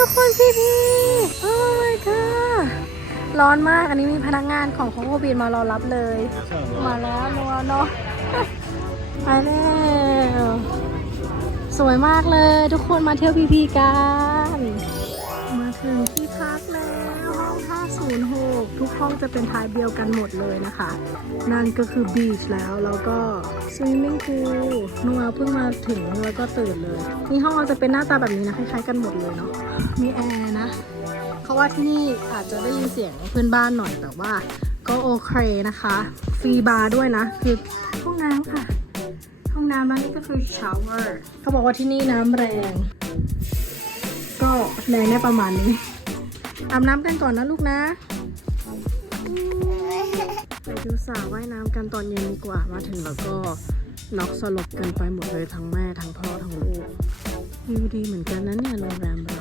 ทุกคนพี่พี่โอ้ my god ร้อนมากอันนี้มีพนักงานของโคโคบินมารอรับเลย มาแล้วนัวเนาะไปแล้วสวยมากเลย ทุกคนมาเที่ยวพีพีกัน มาถึงที่พัก 506ทุกห้องจะเป็นทายเดียวกันหมดเลยนะคะ นั่นก็คือบีชแล้ว แล้วก็สวิมมิ่งพูลนัวเพิ่งมาถึงแล้วก็ตื่นเลย นี่ห้องเราจะเป็นหน้าตาแบบนี้นะคล้ายๆกันหมดเลยเนาะ มีแอร์นะ เขาว่าที่นี่อาจจะได้ยินเสียงเพื่อนบ้านหน่อยแต่ว่าก็โอเคนะคะ ฟรีบาร์ด้วยนะ คือห้องน้ำค่ะ ห้องน้ำแล้วนี่ก็คือชาวเวอร์เขาบอกว่าที่นี่น้ำแรง ก็แรงได้ประมาณนี้ อาบน้ำกันก่อนนะลูกนะไปดูสระว่ายน้ำกันตอนเย็นดีกว่ามาถึงแล้วก็น็อกสลบกันไปหมดเลยทั้งแม่ทั้งพ่อทั้งลูกวิวดีเหมือนกันนะเนี่ยโรงแรมเรา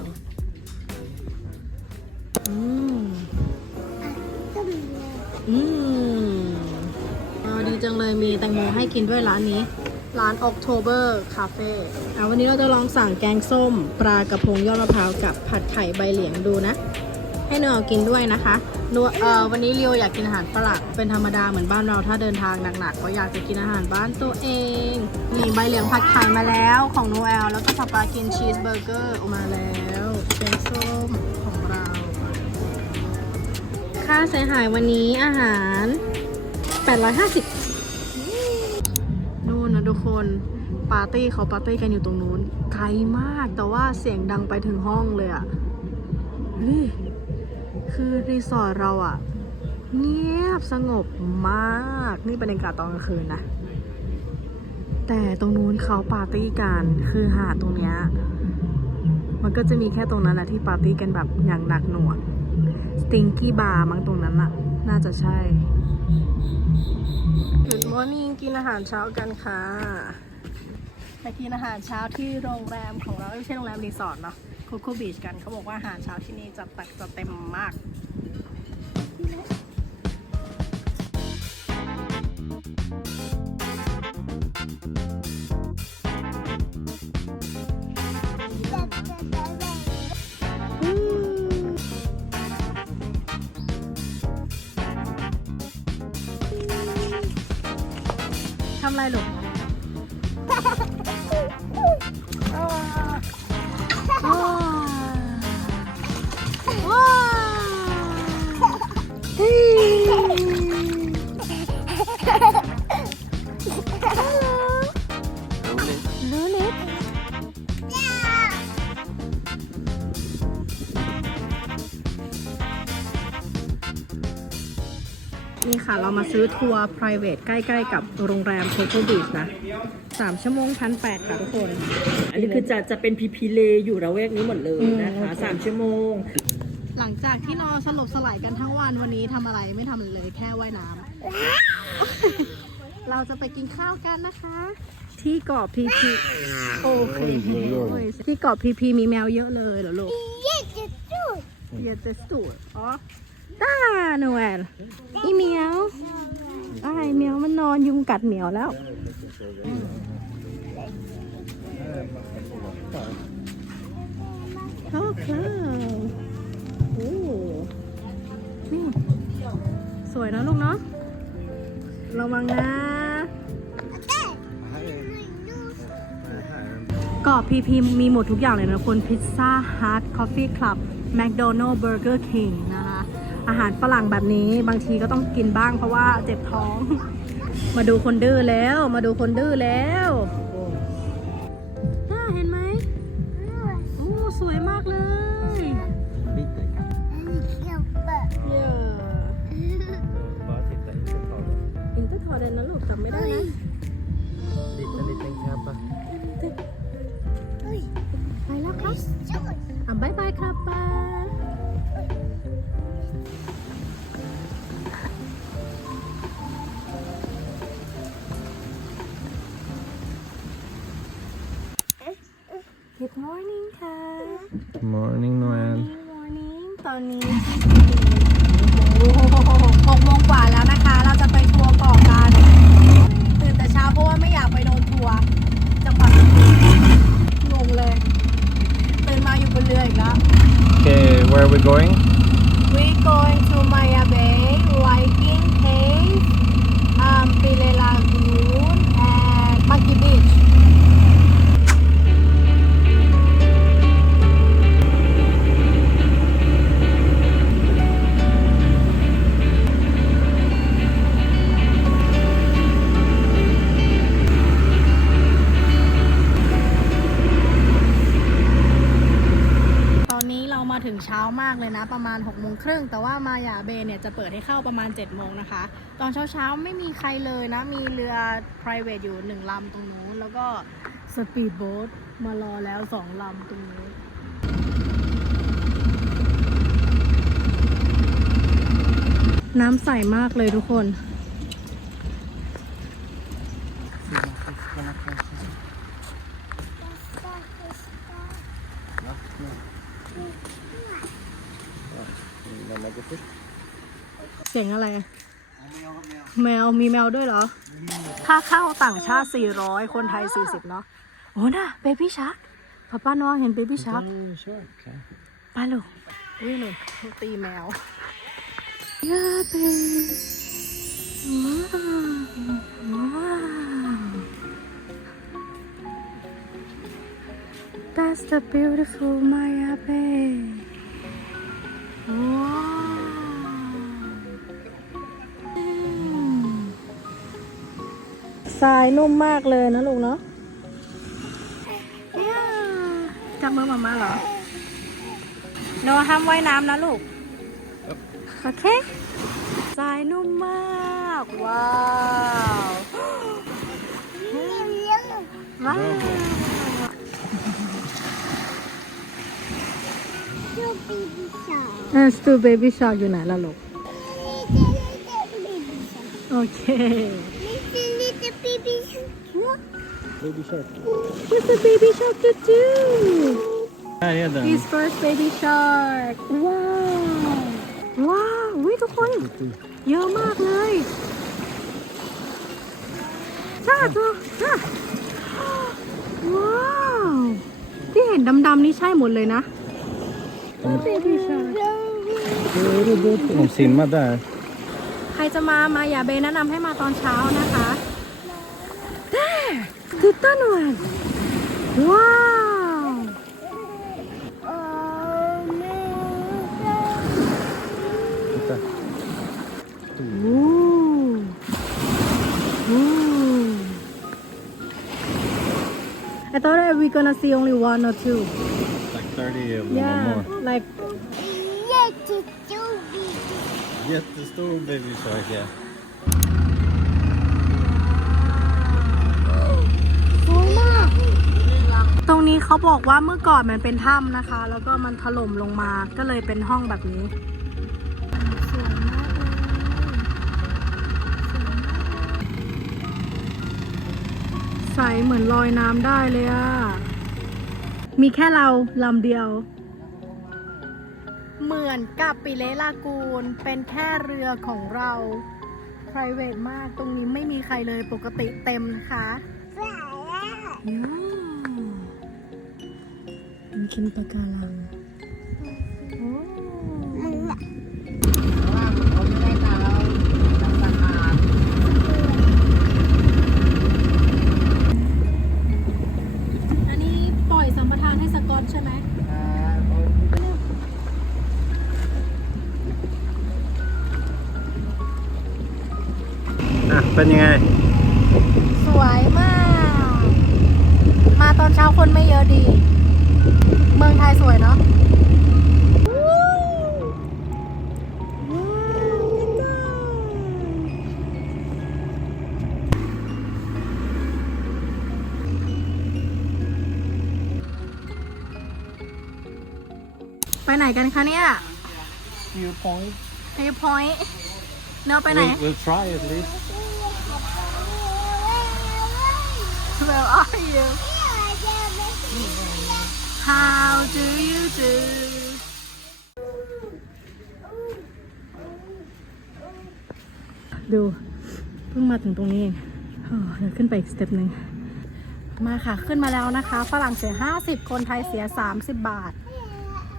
อืมอืมอ๋อดีจังเลยมีแตงโมให้กินด้วยร้านนี้ ร้าน October Cafe อะวันนี้เราจะลองสั่งแกงส้ม ปลากระพงยอดมะพร้าวกับผัดไข่ใบเหลียงดูนะ ให้เนยเอากินด้วยนะคะนัวเอ่อวันนี้เรียวอยากกินอาหารฝรั่งเป็นธรรมดาเหมือนบ้านเราถ้าเดินทางหนักๆก็อยากจะกินอาหารบ้านตัวเองนี่ใบเหลียงผัดไข่มาแล้วของโนเอลแล้วก็ปาปากินชีสเบอร์เกอร์ออกมาแล้วแกงส้มของเราค่าเสียหายวันนี้อาหาร 850 คนปาร์ตี้เขาปาร์ตี้กันอยู่ตรงนู้น ไกลมากแต่ว่าเสียงดังไปถึงห้องเลยอะนี่คือรีสอร์ทเราอะเงียบสงบมากนี่บรรยากาศตอนกลางคืนนะ แต่ตรงนู้นเขาปาร์ตี้กันคือหาดตรงเนี้ยมันก็จะมีแค่ตรงนั้นแหละที่ปาร์ตี้กันแบบอย่างหนักหน่วงสติงกี้บาร์มั้งตรงนั้นอะน่าจะใช่ Good morning กินอาหารเช้ากันค่ะไปกินอาหารเช้าที่โรงแรมของเราไม่ใช่โรงแรมรีสอร์ทเนาะโคโค่บีชกันเขาบอกว่าอาหารเช้าที่นี่จัดตักจัดเต็มมาก ทำอะไรลูก นี่ค่ะ เรามาซื้อทัวร์ private ใกล้ ๆ กับโรงแรมโคโค่บีชนะสามชั่วโมงพันแปดค่ะทุกคน อันนี้คือจะจะเป็นพีพีเลอยู่ระแวกนี้หมดเลยนะคะสามชั่วโมง หลังจากที่นอนสลบสลายกันทั้งวันวันนี้ทำอะไรไม่ทำอะไรเลยแค่ว่ายน้ำเราจะไปกินข้าวกันนะคะ ที่เกาะพีพีโอเคที่เกาะพีพีมีแมวเยอะเลยเหรอลูกเยเจสตูดอ๋อ ต้าโนเอลอีเหมียวไอเหมียวมันนอนยุงกัดเหมียวแล้วข้าวคลาวโอ้นี่สวยนะลูกเนาะ ระวังนะกาะพีพีมีหมดทุกอย่างเลยนะคนพิซซ่าฮัทคอฟฟี่คลับแมคโดนัลล์เบอร์เกอร์คิงนะ อาหารฝรั่งแบบนี้บางทีก็ต้องกินบ้างเพราะว่าเจ็บท้อง มาดูคนดื้อแล้ว มาดูคนดื้อแล้วน่าเห็นไหมโอ้สวยมากเลยเยอะอินเตอร์ทอร์เดนนะลูกจำไม่ได้นะไปแล้วครับอะบายบายครับป้า Morning Noel Morning Morning ตอนนี้โอ้โหหกโมงกว่าแล้วนะคะ เราจะไปทัวร์เกาะกันตื่นแต่เช้าเพราะว่าไม่อยากไปโดนทัวร์จังหวัดงงเลย ตื่นมาอยู่บนเรืออีกแล้ว where are we going? we going to Maya Bay Viking Cave um Pile เช้ามากเลยนะประมาณ6กโมงครึ่งแต่ว่ามายาเบเนี่ยจะเปิดให้เข้าประมาณ7จ็ดโมงนะคะ ตอนเช้าๆไม่มีใครเลยนะ มีเรือ private อยู่หนึ่งลำตรงนู้น แล้วก็สปีดโบ๊ทมารอแล้วสองลำตรงนู้นน้ำใสมากเลยทุกคน เสียงอะไรอะแมวมีแมวด้วยเหรอ ค่าเข้าต่างชาติ 400 คนไทย 40 เนาะโอ้น่ะเบบี้ชักป้าป้าน้องเห็นเบบี้ชักไปลูกวิ่งเลยตีแมวยาเบว้าวว้าว That's the beautiful Maya Bay ว้าวอืม ทรายนุ่มมากเลยนะลูกเนาะย่าจับมือมามาเหรอ โนห้ามว่ายน้ำนะลูก โอเคทรายนุ่มมาก ว้าว ว้าว เออสตูเบบี้ชาร์กอยู่ไหนล่ะลูก โอเค Baby shark. What's a baby shark to do? Ja, redan. His first baby shark ว้าวว้าววิทุกคน เยอะมากเลยจ้าตัวจ้าว้าว ที่เห็นดำๆนี่ใช่หมดเลยนะ baby shark De simmar där. ใครจะมา มาอย่าเบแนะนำให้มาตอนเช้านะคะติดต้นวันว้าว Titta. โอ้โอ้ I thought that we gonna see only one or two. Like 30 of them or Yeah, more. like Jättestor baby shark, ja. สวยมาก ตรงนี้เขาบอกว่าเมื่อก่อนมันเป็นถ้ำนะคะ แล้วก็มันถล่มลงมาก็เลยเป็นห้องแบบนี้สวยมากเลยใสเหมือนลอยน้ำได้เลยอะ มีแค่เราลำเดียว เหมือนกับปิเลลากูนเป็นแค่เรือของเรา private มากตรงนี้ไม่มีใครเลยปกติเต็มนะคะอืมมันกินปะการัง อะ เป็นยังไง สวยมาก มาตอนเช้าคนไม่เยอะดี เมืองไทยสวยเนาะไปไหนกันคะเนี่ย View point. ไฮพอยต์เนาะไปไหน We'll, we'll try at least. Where are you How do you do ดู เพิ่งมาถึงตรงนี้เองเออเดี๋ยวขึ้นไปอีกสเต็ปหนึ่ง มาค่ะ ขึ้นมาแล้วนะคะ ฝรั่งเสีย 50 คนไทยเสีย 30 บาท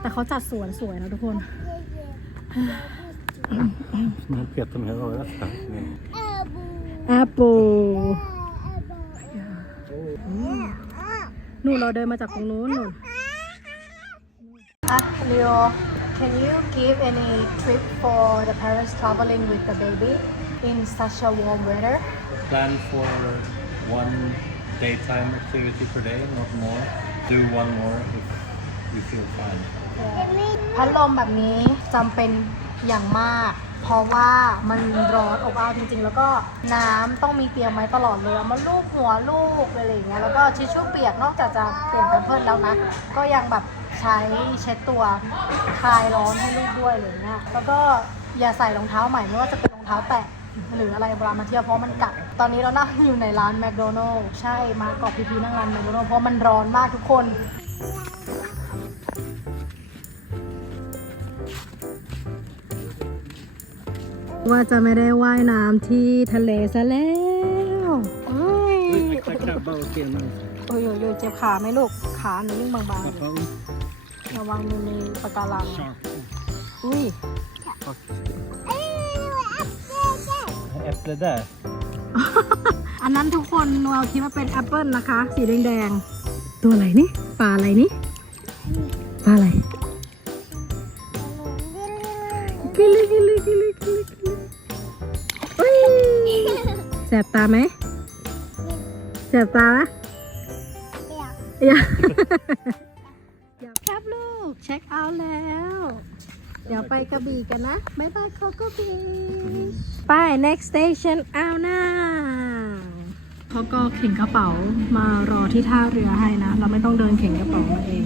แต่เขาจัดสวนสวยนะทุกคน Nu petar med örat här. แอปเปิลนู่นเราเดินมาจากตรงนู้นนู่นอะ Leo can you give any trip for the parents traveling with the baby in such a warm weather Plan for one daytime activity per day, not more. Do one more if you feel fine. พัดลมแบบนี้จำเป็นอย่างมาก เพราะว่ามันร้อนอบอ้าวจริง ๆ แล้วก็น้ำต้องมีเตรียมไว้ตลอดเลยเอามาลูบหัวลูบอะไรอย่างเงี้ยแล้วก็ทิชชู่เปียกนอกจากจะเปลี่ยนแพมเพิร์สแล้วนะก็ยังแบบใช้เช็ดตัวคลายร้อนให้ลูกด้วยอะไรอย่างเงี้ยแล้วก็อย่าใส่รองเท้าใหม่ไม่ว่าจะเป็นรองเท้าแตะหรืออะไรเวลามาเที่ยวเพราะมันกัด ตอนนี้เรานั่งอยู่ในร้านแมคโดนัลล์ใช่มาเกาะพีพีนั่งร้านแมคโดนัลล์เพราะมันร้อนมากทุกคน ว่าจะไม่ได้ว่ายน้ำที่ทะเลซะแล้วโอ้ยเจ็บขาโอ้ยโอ้ยโอ้ยเจ็บขาไหมลูก ขาหนูยิ่งบางๆระวังมันมีปะการัง อุ้ย Äpple där. อันนั้นทุกคนนัวคิดว่าเป็นแอปเปิลนะคะ สีแดงๆ ตัวอะไรนี่ปลาอะไรนี่ บตาไหมแสบตาปะอย่าครับลูก เช็คเอาท์แล้ว เดี๋ยวไปกระบี่กันนะ บ๊ายบายโคโกบีไป next station เอาหน้าเขาก็เข็นกระเป๋ามารอที่ท่าเรือให้นะ เราไม่ต้องเดินเข็นกระเป๋ามาเอง